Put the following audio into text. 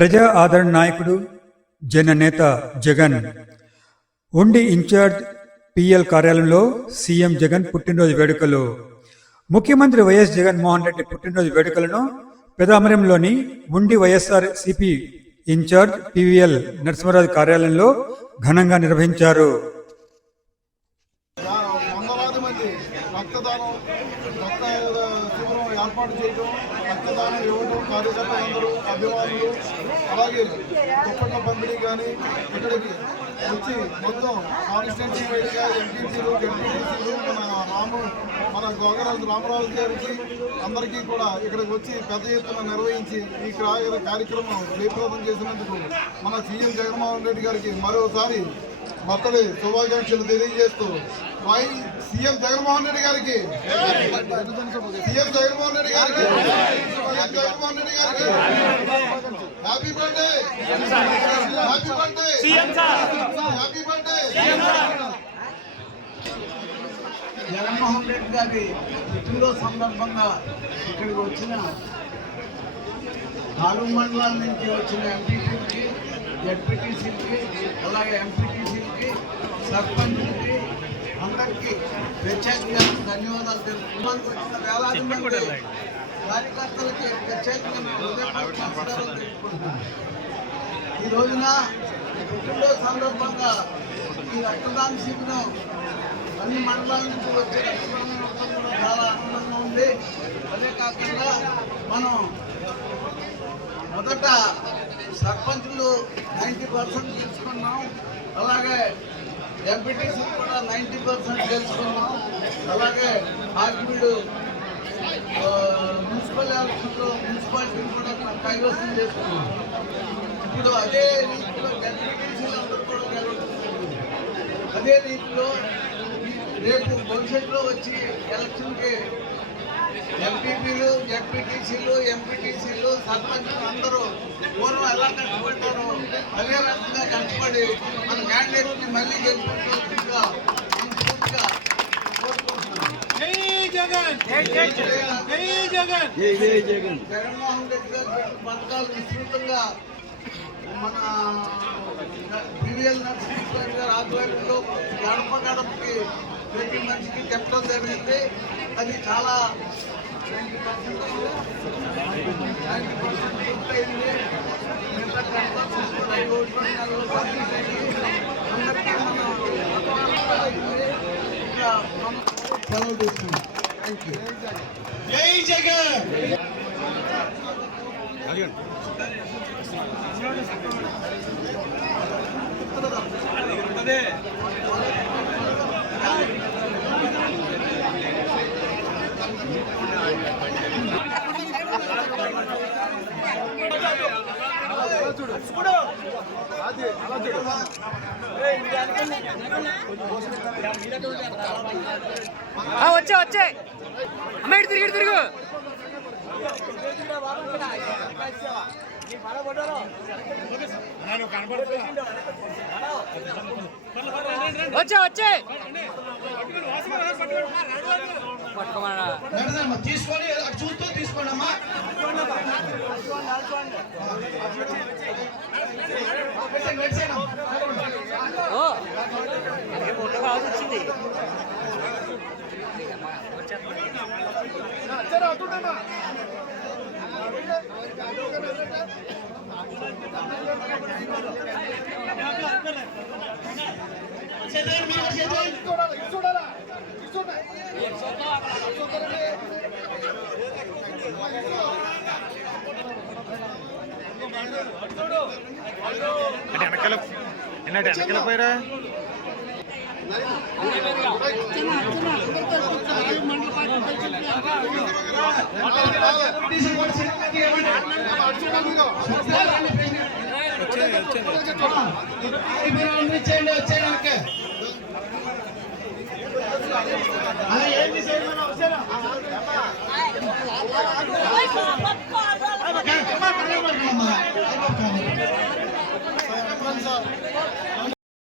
ప్రజా ఆదరణ నాయకుడు జననేత జగన్ ఉండి ఇన్ఛార్జ్ పిఎల్ కార్యాలయంలో సీఎం జగన్ పుట్టినరోజు వేడుకలు. ముఖ్యమంత్రి వైఎస్ జగన్మోహన్ రెడ్డి పుట్టినరోజు వేడుకలను పెదామరంలోని ఉండి వైఎస్ఆర్ సిపి ఇన్ఛార్జ్ పివిఎల్ నరసింహరాజు కార్యాలయంలో ఘనంగా నిర్వహించారు. ఏర్పాటు చేయడం, రక్తదానం ఇవ్వడం, కార్యకర్తలందరూ అభిమానులు అలాగే దుప్పట్ల పంపిణీ కానీ ఇక్కడికి వచ్చి మొత్తం కాన్స్టిట్యూన్సీ వైడ్గా ఎంపీసీలు జెడ్పీటీసీలు మన గోగరాజు రామరాజు గారికి అందరికీ కూడా ఇక్కడికి వచ్చి పెద్ద ఎత్తున నిర్వహించి ఈ కార్యక్రమం జయప్రదం చేసినందుకు మన సీఎం జగన్మోహన్ రెడ్డి గారికి మరోసారి బర్త్డే శుభాకాంక్షలు తెలియజేస్తూ సీఎం జగన్మోహన్ రెడ్డి గారికి సీఎం జగన్మోహన్ రెడ్డి గారికి సీఎం జగన్మోహన్ రెడ్డి గారికి happy birthday happy birthday happy birthday. Jaganmohan Reddy గారి పుట్టినరోజు సందర్భంగా ఇక్కడికి వచ్చిన 4 మండలాల నుంచి వచ్చిన ఎంపీటీకి, జెడ్పీటీసీకి, అలాగే ఎంపీటీసీకి, సర్పంచ్కి అందరికీ ప్రత్యేకంగా ధన్యవాదాలు తెలుపుతున్నాను. వచ్చిన వేలాది మంది కార్యకర్తలకి ప్రత్యేకంగా నమస్కారాలు తెలుపుకుంటున్నాను. ఈ రోజున పుట్టినరోజు సందర్భంగా ఈ రక్తదాన శిబిరం అన్ని మండలాల నుంచి వచ్చే రక్తదానం చాలా ఆనందంగా ఉంది. అదే కాకుండా మనం మొదట సర్పంచులు 90% తెలుసుకున్నాం, అలాగే ఎంపీటీసీ కూడా 90% తెలుసుకున్నాం, అలాగే ఆర్బీడు మున్సిపల్ ఎలక్షన్లో మున్సిపాలిటీని కూడా కైవసం చేసుకున్నాం. ఇప్పుడు అదే రీతిలో ఎంపీటీసీలు అందరూ కూడా గెలుస్తుంది. అదే రీతిలో రేపు భవిష్యత్తులో వచ్చి ఎలక్షన్కి ఎంపీపీలు, జెడ్పీటీసీలు, ఎంపీటీసీలు, సర్పంచులు అందరూ పూర్వం ఎలా కష్టపడ్డారో అదే రకంగా కష్టపడి మన క్యాండిడేట్ని మళ్ళీ గెలుపుకోవాల్సిందిగా మనస్ఫూర్తిగా కోరుకుంటున్నాం. జగన్మోహన్ రెడ్డి గారి పథకాలు విస్తృతంగా మన పివిఎల్ నరసింహరాజు గారి ఆధ్వర్యంలో గడప గడపకి ప్రతి మనిషికి చెప్పడం జరిగింది. అది చాలా 90% పూర్తయింది. మిగతా 10% కూడా అందరికీ మనం సెలవు తీసుకున్నాం. Thank you. జై జగన్. వచ్చే అమ్మ ఇటు తిరుగు వచ్చే తీసుకొని చూస్తూ తీసుకోండి అమ్మా. ఫోటో కావాల్సి వచ్చింది. వెనకాల పోయిరా వచ్చేయడానికి ఏంటి